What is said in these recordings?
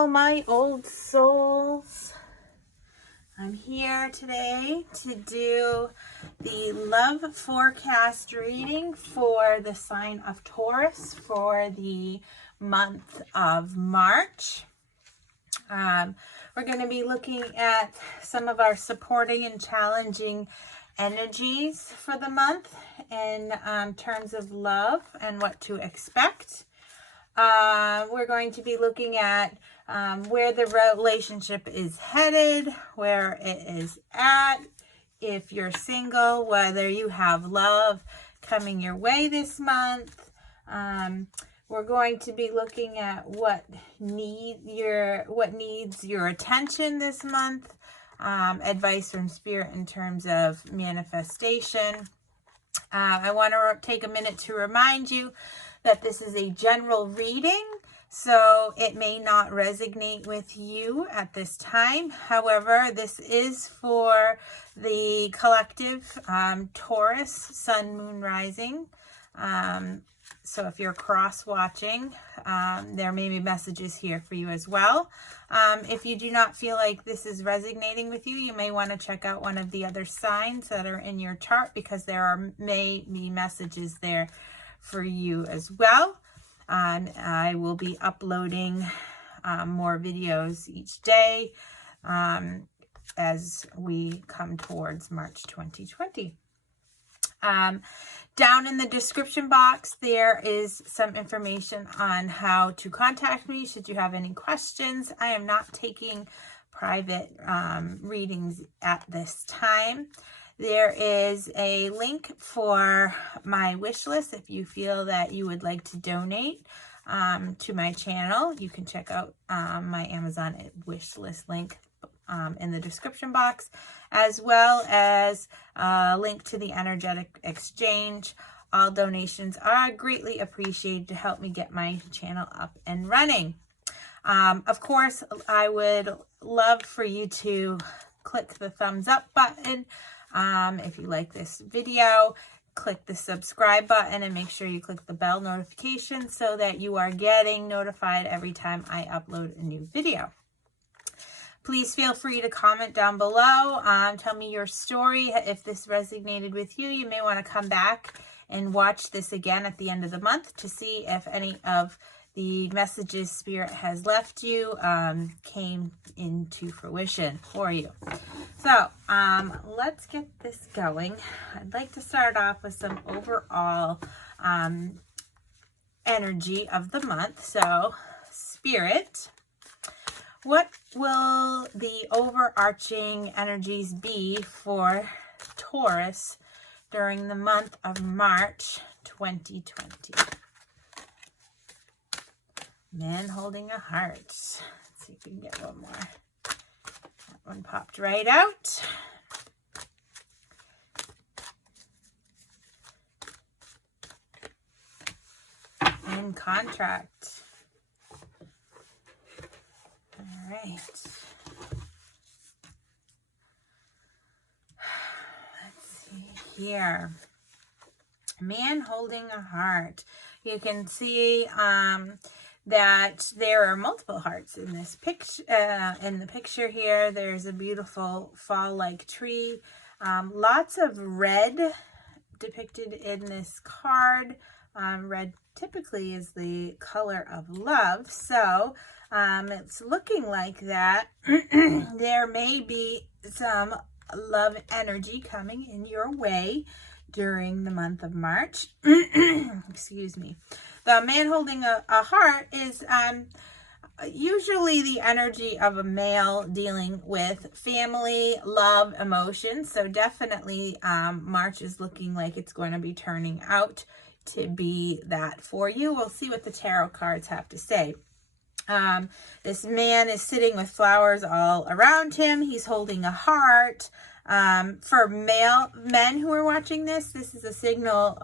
Hello, my old souls. I'm here today to do the love forecast reading for the sign of Taurus for the month of March. We're going to be looking at some of our supporting and challenging energies for the month in terms of love and what to expect. We're going to be looking at where the relationship is headed, where it is at, if you're single, whether you have love coming your way this month. We're going to be looking at what needs your attention this month, advice from Spirit in terms of manifestation. I want to take a minute to remind you that this is a general reading, so it may not resonate with you at this time. However, this is for the collective Taurus, Sun, Moon, Rising. So if you're cross-watching, there may be messages here for you as well. If you do not feel like this is resonating with you, you may want to check out one of the other signs that are in your chart, because there may be messages there for you as well. I will be uploading more videos each day as we come towards March 2020. Down in the description box, there is some information on how to contact me should you have any questions. I am not taking private readings at this time. There is a link for my wish list. If you feel that you would like to donate to my channel, you can check out my Amazon wish list link in the description box, as well as a link to the energetic exchange. All donations are greatly appreciated to help me get my channel up and running. Of course, I would love for you to click the thumbs up button. If you like this video, click the subscribe button and make sure you click the bell notification so that you are getting notified every time I upload a new video. Please feel free to comment down below. Tell me your story. If this resonated with you, you may want to come back and watch this again at the end of the month to see if any of the messages Spirit has left you came into fruition for you. So let's get this going. I'd like to start off with some overall energy of the month. So Spirit, what will the overarching energies be for Taurus during the month of March 2020? Man holding a heart. Let's see if we can get one more. That one popped right out. In contract. All right. Let's see here. Man holding a heart. You can see that there are multiple hearts in this picture. In the picture here, there's a beautiful fall-like tree. Lots of red depicted in this card. Red typically is the color of love, so it's looking like that there may be some love energy coming in your way during the month of March. Excuse me. The man holding a heart is usually the energy of a male dealing with family, love, emotions. So definitely March is looking like it's going to be turning out to be that for you. We'll see what the tarot cards have to say. This man is sitting with flowers all around him. He's holding a heart. For men who are watching this is a signal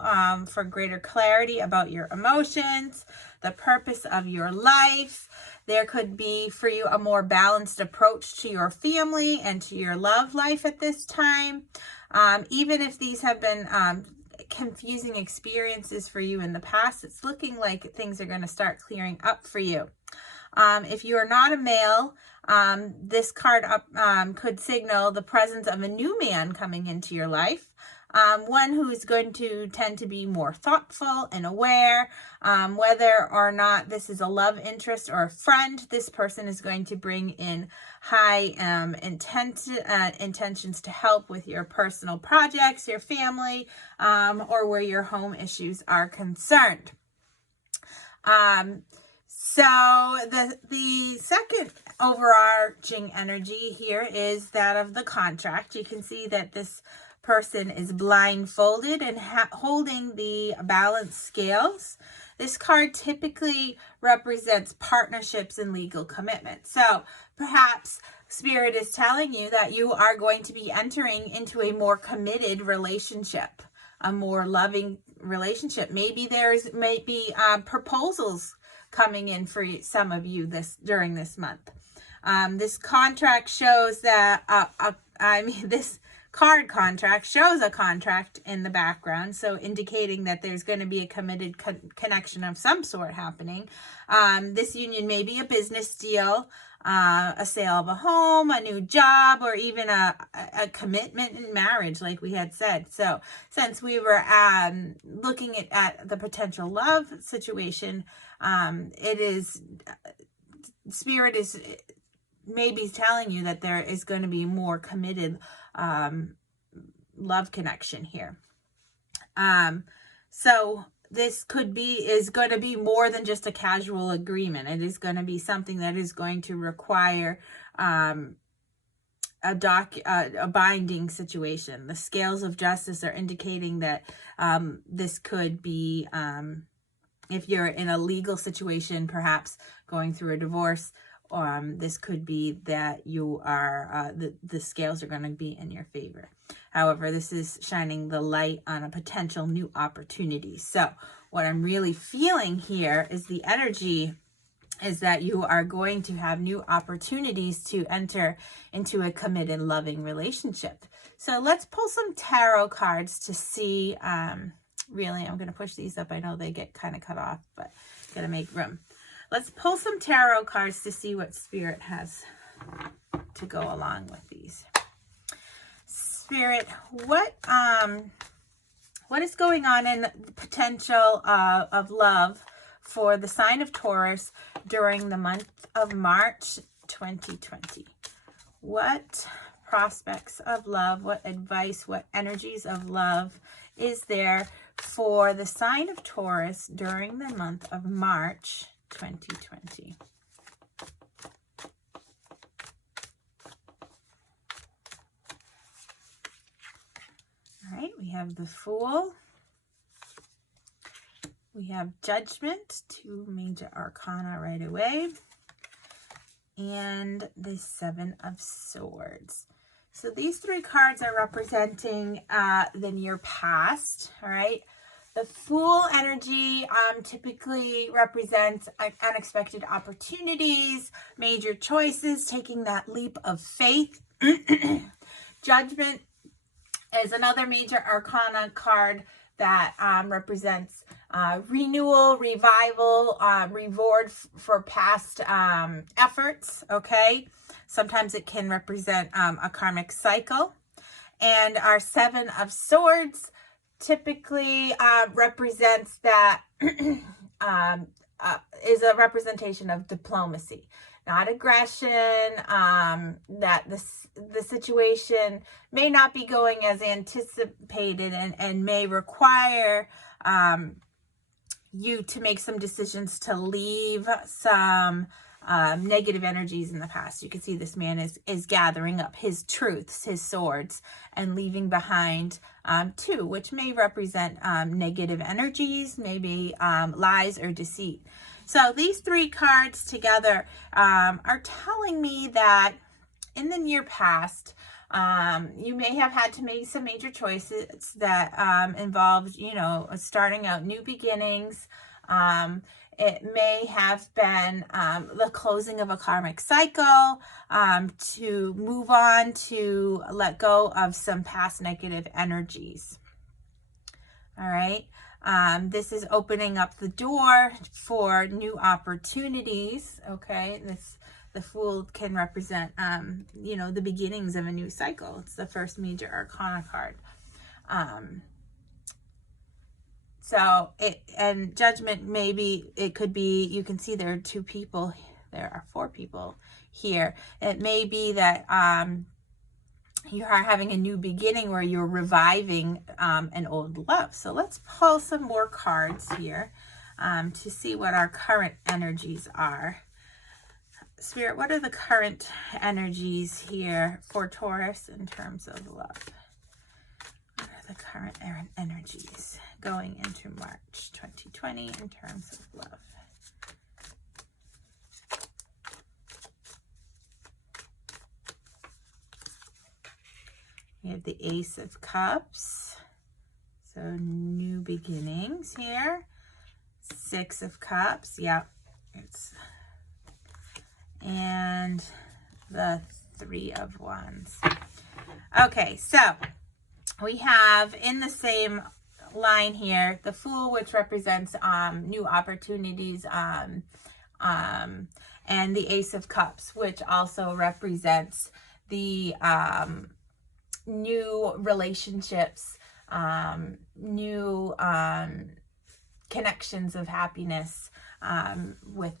for greater clarity about your emotions, the purpose of your life. There could be for you a more balanced approach to your family and to your love life at this time. Even if these have been confusing experiences for you in the past, it's looking like things are going to start clearing up for you. If you are not a male, this card could signal the presence of a new man coming into your life. One who is going to tend to be more thoughtful and aware. Whether or not this is a love interest or a friend, this person is going to bring in high intentions to help with your personal projects, your family, or where your home issues are concerned. So the second overarching energy here is that of the contract. You can see that this person is blindfolded and holding the balance scales. This card typically represents partnerships and legal commitment. So perhaps Spirit is telling you that you are going to be entering into a more committed relationship, a more loving relationship. Maybe there's proposals coming in for some of you during this month. This contract shows that this card contract shows a contract in the background, so indicating that there's going to be a committed connection of some sort happening. This union may be a business deal, a sale of a home, a new job, or even a commitment in marriage, like we had said. So since we were looking at the potential love situation, Spirit is maybe telling you that there is going to be more committed love connection here. So this is going to be more than just a casual agreement. It is going to be something that is going to require a binding situation. The scales of justice are indicating that this could be, if you're in a legal situation, perhaps going through a divorce, this could be that you are, the scales are going to be in your favor. However, this is shining the light on a potential new opportunity. So what I'm really feeling here is the energy is that you are going to have new opportunities to enter into a committed, loving relationship. So let's pull some tarot cards to see, really, I'm going to push these up. I know they get kind of cut off, but got to make room. Let's pull some tarot cards to see what Spirit has to go along with these. Spirit, what is going on in the potential of love for the sign of Taurus during the month of March 2020? What prospects of love, what advice, what energies of love is there for the sign of Taurus during the month of March 2020? All right, we have the Fool. We have Judgment, two major arcana right away. And the Seven of Swords. So these three cards are representing the near past, all right? The Fool energy typically represents unexpected opportunities, major choices, taking that leap of faith. Judgment is another major arcana card that represents renewal, revival, reward for past efforts, okay? Sometimes it can represent a karmic cycle. And our Seven of Swords typically represents that, is a representation of diplomacy, not aggression, that the situation may not be going as anticipated and may require you to make some decisions to leave some negative energies in the past. You can see this man is gathering up his truths, his swords, and leaving behind two, which may represent negative energies, maybe lies or deceit. So these three cards together are telling me that in the near past, you may have had to make some major choices that involved, starting out new beginnings. It may have been the closing of a karmic cycle, to move on, to let go of some past negative energies. All right. This is opening up the door for new opportunities. Okay, the Fool can represent, you know, the beginnings of a new cycle. It's the first major arcana card. So and Judgment, maybe it could be, you can see there are two people, there are four people here. It may be that you are having a new beginning where you're reviving an old love. So let's pull some more cards here to see what our current energies are. Spirit, what are the current energies here for Taurus in terms of love? What are the current energies going into March 2020 in terms of love? We have the Ace of Cups, so new beginnings here. Six of Cups, yep, and the Three of Wands. Okay, so we have in the same line here the Fool, which represents new opportunities, and the Ace of Cups, which also represents the new relationships, new connections of happiness with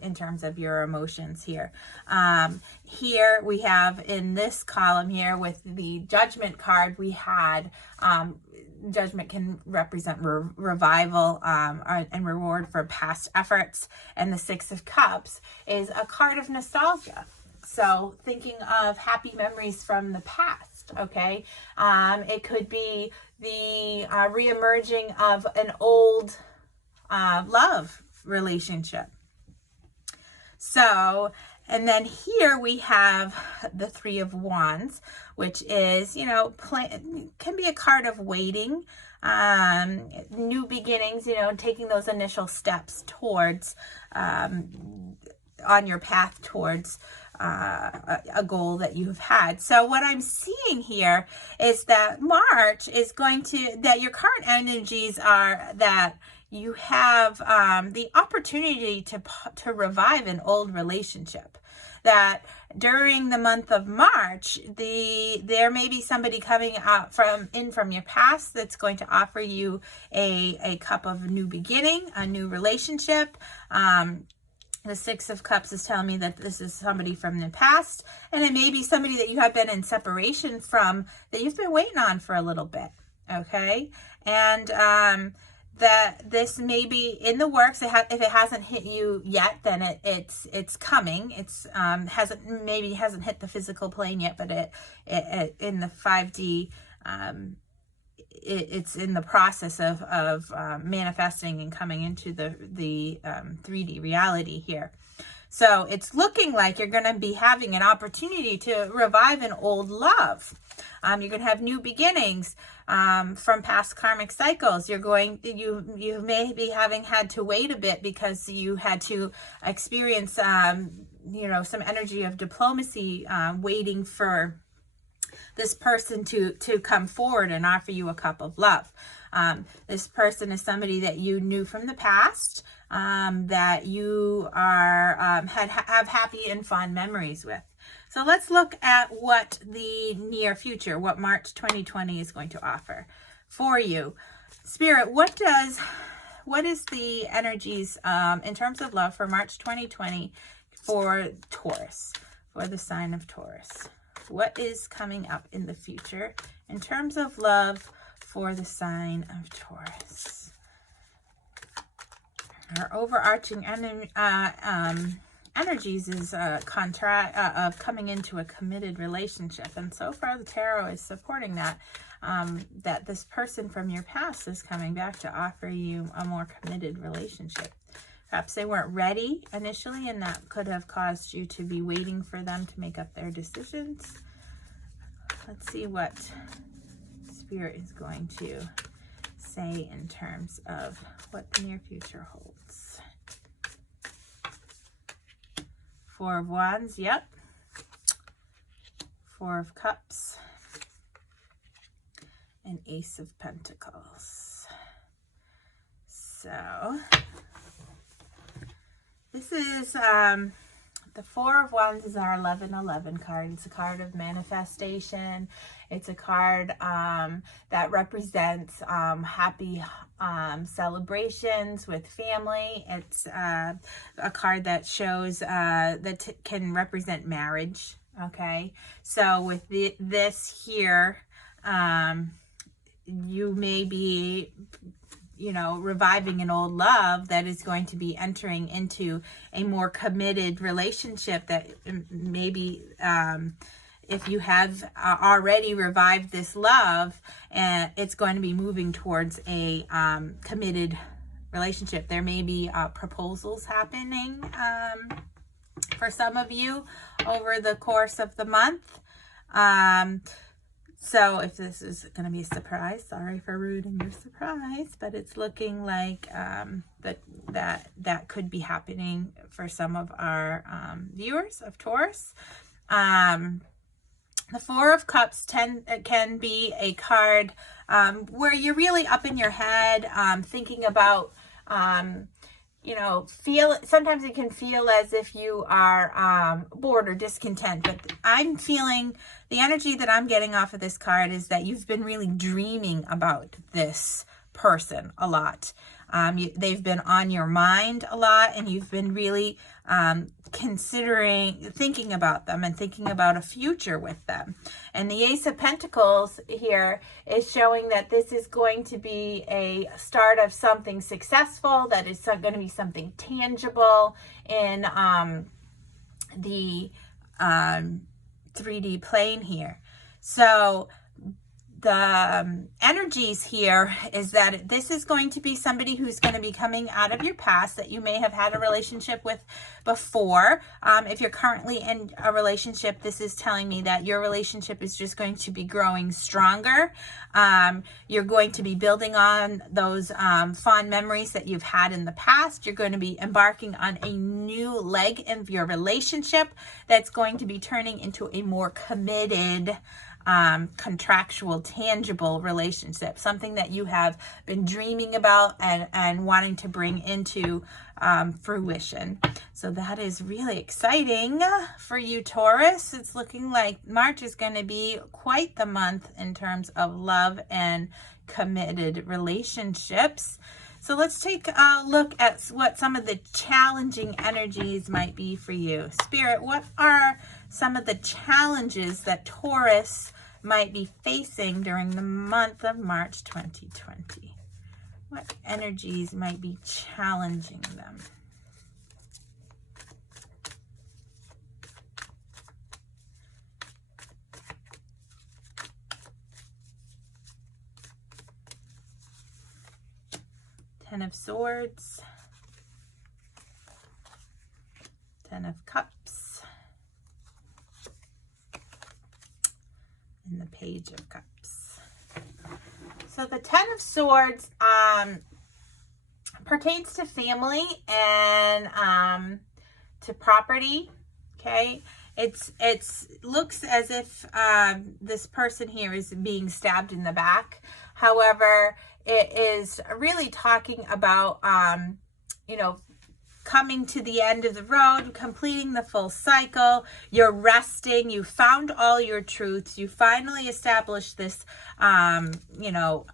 in terms of your emotions here. Here we have in this column here with the Judgment card, we had Judgment can represent revival and reward for past efforts, and the Six of Cups is a card of nostalgia. So thinking of happy memories from the past, okay? It could be the reemerging of an old love relationship. So, and then here we have the Three of Wands, which is, you know, can be a card of waiting, new beginnings, you know, taking those initial steps towards, on your path towards a goal that you've had. So what I'm seeing here is that March is going to, that your current energies are that you have the opportunity to revive an old relationship. That during the month of March, there may be somebody coming out from your past that's going to offer you a cup of new beginning, a new relationship. The Six of Cups is telling me that this is somebody from the past, and it may be somebody that you have been in separation from that you've been waiting on for a little bit, okay? And that this may be in the works. If it hasn't hit you yet, then it's coming. It's hasn't hit the physical plane yet, but it in the 5D. It's in the process of manifesting and coming into the 3D reality here. So it's looking like you're going to be having an opportunity to revive an old love. You're going to have new beginnings from past karmic cycles. You may be having had to wait a bit because you had to experience you know, some energy of diplomacy, waiting for this person to come forward and offer you a cup of love. This person is somebody that you knew from the past, that you are have happy and fond memories with. So let's look at what the near future, what March 2020 is going to offer for you. Spirit, what is the energies in terms of love for March 2020 for Taurus, for the sign of Taurus? What is coming up in the future in terms of love for the sign of Taurus? Our overarching energies is a contract of coming into a committed relationship, and so far the tarot is supporting that. That this person from your past is coming back to offer you a more committed relationship. Perhaps they weren't ready initially, and that could have caused you to be waiting for them to make up their decisions. Let's see what Spirit is going to say in terms of what the near future holds. Four of Wands, yep. Four of Cups. And Ace of Pentacles. So this is the Four of Wands is our 1111 card. It's a card of manifestation. It's a card that represents happy celebrations with family. It's a card that shows that can represent marriage. Okay, so with this here, you may be, you know, reviving an old love that is going to be entering into a more committed relationship that maybe if you have already revived this love, and it's going to be moving towards a committed relationship. There may be proposals happening for some of you over the course of the month. So if this is going to be a surprise, sorry for ruining your surprise, but it's looking like that could be happening for some of our viewers of Taurus. The Four of Cups can be a card where you're really up in your head, thinking about, you know, sometimes it can feel as if you are bored or discontent, but I'm feeling the energy that I'm getting off of this card is that you've been really dreaming about this person a lot. They've been on your mind a lot, and you've been really thinking about them and thinking about a future with them. And the Ace of Pentacles here is showing that this is going to be a start of something successful, that is going to be something tangible in the 3D plane here. So the energies here is that this is going to be somebody who's going to be coming out of your past that you may have had a relationship with before. If you're currently in a relationship, this is telling me that your relationship is just going to be growing stronger. You're going to be building on those fond memories that you've had in the past. You're going to be embarking on a new leg of your relationship that's going to be turning into a more committed, contractual, tangible relationship, something that you have been dreaming about and wanting to bring into fruition. So that is really exciting for you, Taurus. It's looking like March is going to be quite the month in terms of love and committed relationships. So let's take a look at what some of the challenging energies might be for you. Spirit, what are some of the challenges that Taurus might be facing during the month of March 2020? What energies might be challenging them? Ten of Swords, Ten of Cups, and the Page of Cups. So the Ten of Swords pertains to family and to property. Okay, it's looks as if this person here is being stabbed in the back. However, it is really talking about you know, coming to the end of the road, completing the full cycle. You're resting. You found all your truths. You finally established this, you know,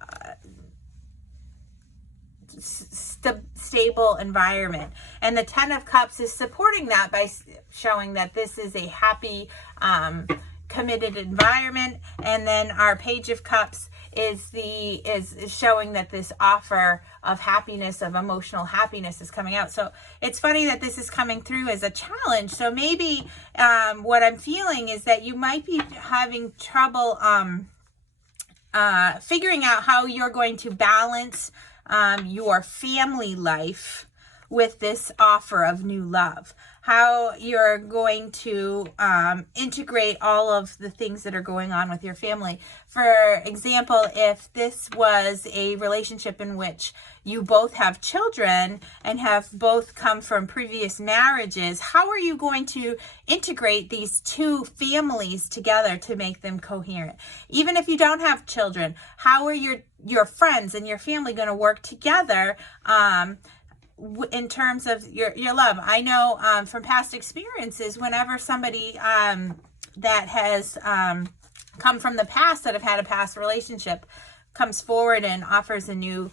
stable environment. And the Ten of Cups is supporting that by showing that this is a happy, committed environment. And then our Page of Cups is showing that this offer of happiness, of emotional happiness, is coming out. So it's funny that this is coming through as a challenge. So maybe what I'm feeling is that you might be having trouble figuring out how you're going to balance your family life with this offer of new love. how you're going to integrate all of the things that are going on with your family. For example, if this was a relationship in which you both have children and have both come from previous marriages, how are you going to integrate these two families together to make them coherent? Even if you don't have children, how are your friends and your family going to work together in terms of your love? I know from past experiences, whenever somebody that has come from the past, that have had a past relationship, comes forward and offers a new,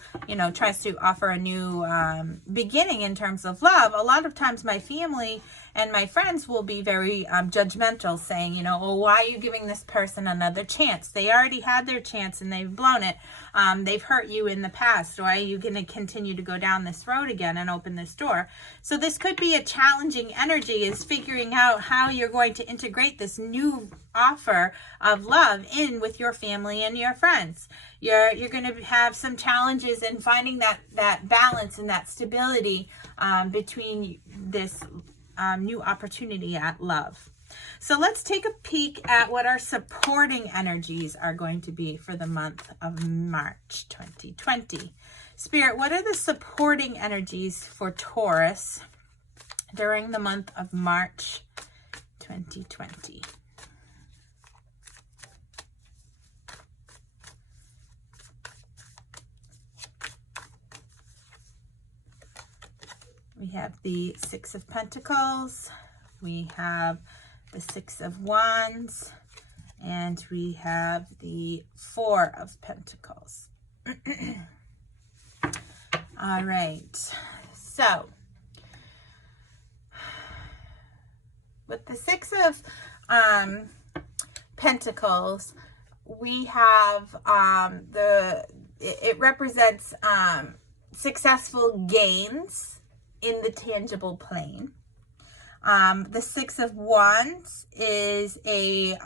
tries to offer a new beginning in terms of love, a lot of times my family and my friends will be very judgmental, saying, oh, why are you giving this person another chance? They already had their chance and they've blown it. They've hurt you in the past. Why are you going to continue to go down this road again and open this door? So this could be a challenging energy, is figuring out how you're going to integrate this new offer of love in with your family and your friends. You're going to have some challenges in finding that balance and that stability between this new opportunity at love. So let's take a peek at what our supporting energies are going to be for the month of March 2020. Spirit, what are the supporting energies for Taurus during the month of March 2020? We have the Six of Pentacles, we have the Six of Wands, and we have the Four of Pentacles. All right, so with the Six of Pentacles, we have it represents successful gains in the tangible plane. The Six of Wands is this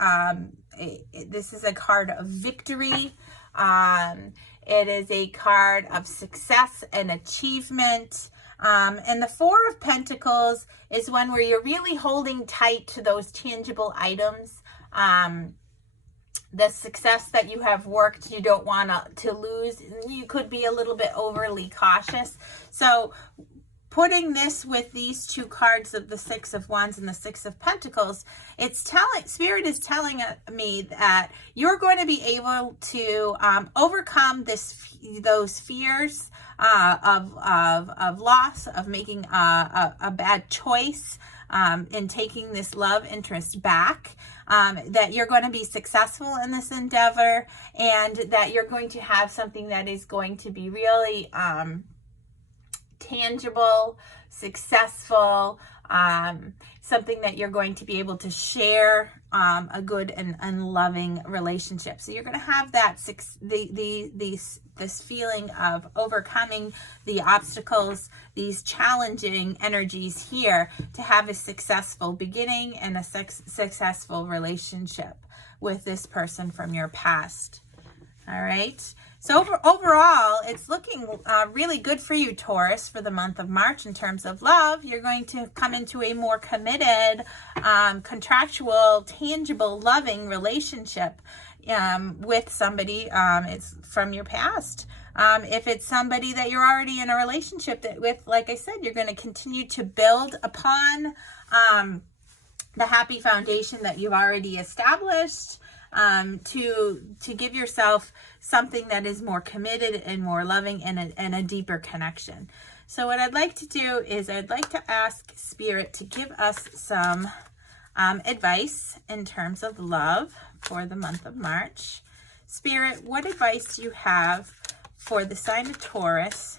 is a card of victory. It is a card of success and achievement. And the Four of Pentacles is one where you're really holding tight to those tangible items. The success that you have worked, you don't want to lose. You could be a little bit overly cautious. So putting this with these two cards of the Six of Wands and the Six of Pentacles, Spirit is telling me that you're going to be able to overcome those fears of loss, of making a bad choice in taking this love interest back, that you're going to be successful in this endeavor, and that you're going to have something that is going to be really tangible, successful, something that you're going to be able to share, a good and loving relationship. So you're going to have that this feeling of overcoming the obstacles, these challenging energies here, to have a successful beginning and a successful relationship with this person from your past. All right. So overall, it's looking really good for you, Taurus, for the month of March in terms of love. You're going to come into a more committed, contractual, tangible, loving relationship with somebody it's from your past. If it's somebody that you're already in a relationship with, like I said, you're going to continue to build upon the happy foundation that you've already established, to give yourself something that is more committed and more loving and a deeper connection. So what I'd like to do is I'd like to ask Spirit to give us some advice in terms of love for the month of March. Spirit, what advice do you have for the sign of Taurus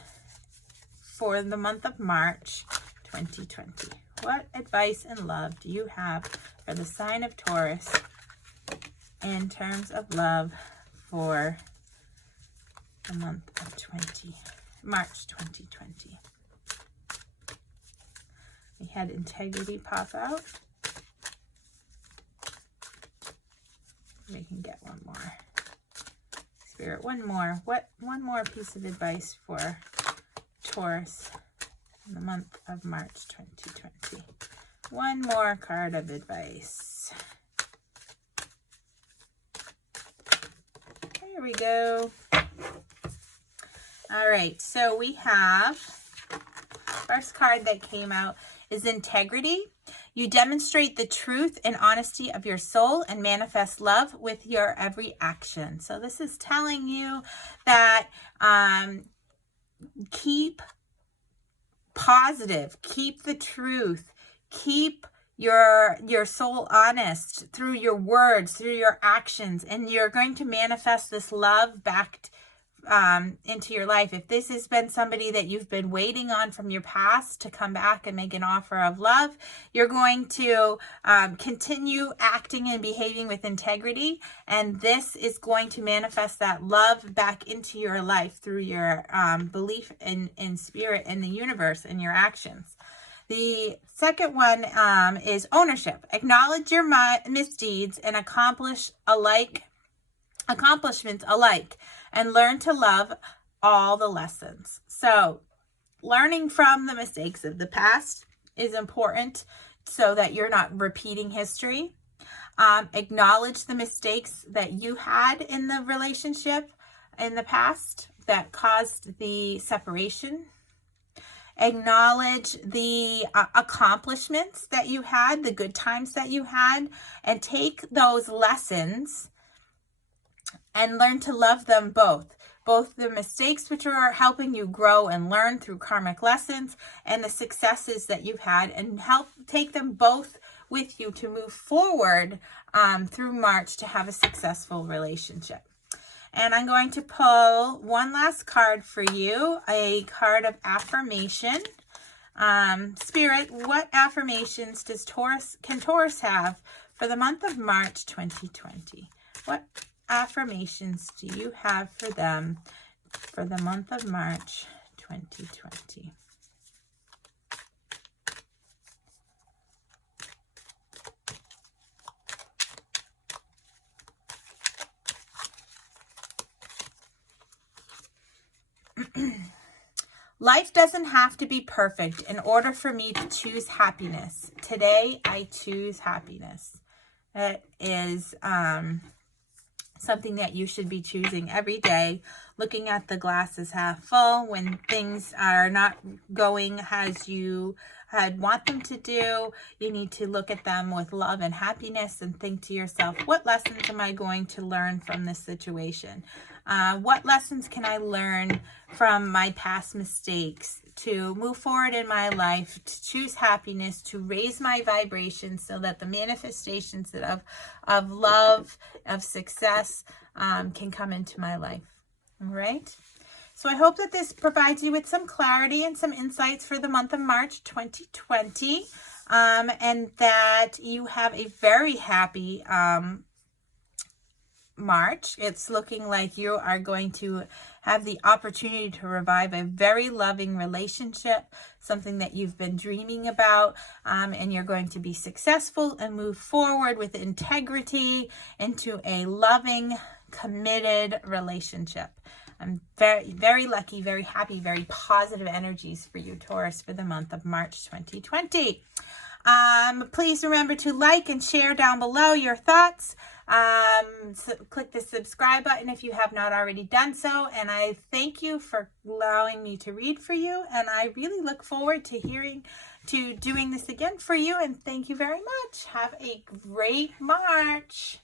for the month of March 2020? What advice and love do you have for the sign of Taurus in terms of love for the month of March 2020? We had integrity pop out. We can get one more. Spirit, one more piece of advice for Taurus in the month of March 2020. One more card of advice. There we go. All right, so we have, first card that came out is integrity. You demonstrate the truth and honesty of your soul and manifest love with your every action. So this is telling you that keep positive, keep the truth, keep your soul honest through your words, through your actions, and you're going to manifest this love back into your life. If this has been somebody that you've been waiting on from your past to come back and make an offer of love, you're going to continue acting and behaving with integrity, and this is going to manifest that love back into your life through your belief in spirit and the universe and your actions. The second one is ownership. Acknowledge your misdeeds and accomplishments alike, and learn to love all the lessons. So learning from the mistakes of the past is important so that you're not repeating history. Acknowledge the mistakes that you had in the relationship in the past that caused the separation. Acknowledge the accomplishments that you had, the good times that you had, and take those lessons and learn to love them both the mistakes, which are helping you grow and learn through karmic lessons, and the successes that you've had, and help take them both with you to move forward through March to have a successful relationship. And I'm going to pull one last card for you, a card of affirmation. Spirit, what affirmations can Taurus have for the month of March 2020? What affirmations do you have for them for the month of March 2020? Life doesn't have to be perfect in order for me to choose happiness. Today, I choose happiness. It is something that you should be choosing every day, looking at the glass as half full. When things are not going as you had want them to do, you need to look at them with love and happiness and think to yourself, what lessons am I going to learn from this situation? What lessons can I learn from my past mistakes to move forward in my life, to choose happiness, to raise my vibration so that the manifestations of love, of success can come into my life. All right. So I hope that this provides you with some clarity and some insights for the month of March 2020, and that you have a very happy March. It's looking like you are going to have the opportunity to revive a very loving relationship, something that you've been dreaming about, and you're going to be successful and move forward with integrity into a loving, committed relationship. I'm very, very lucky, very happy, very positive energies for you, Taurus, for the month of March 2020. Please remember to like and share down below your thoughts. So click the subscribe button if you have not already done so. And I thank you for allowing me to read for you. And I really look forward to doing this again for you. And thank you very much. Have a great March.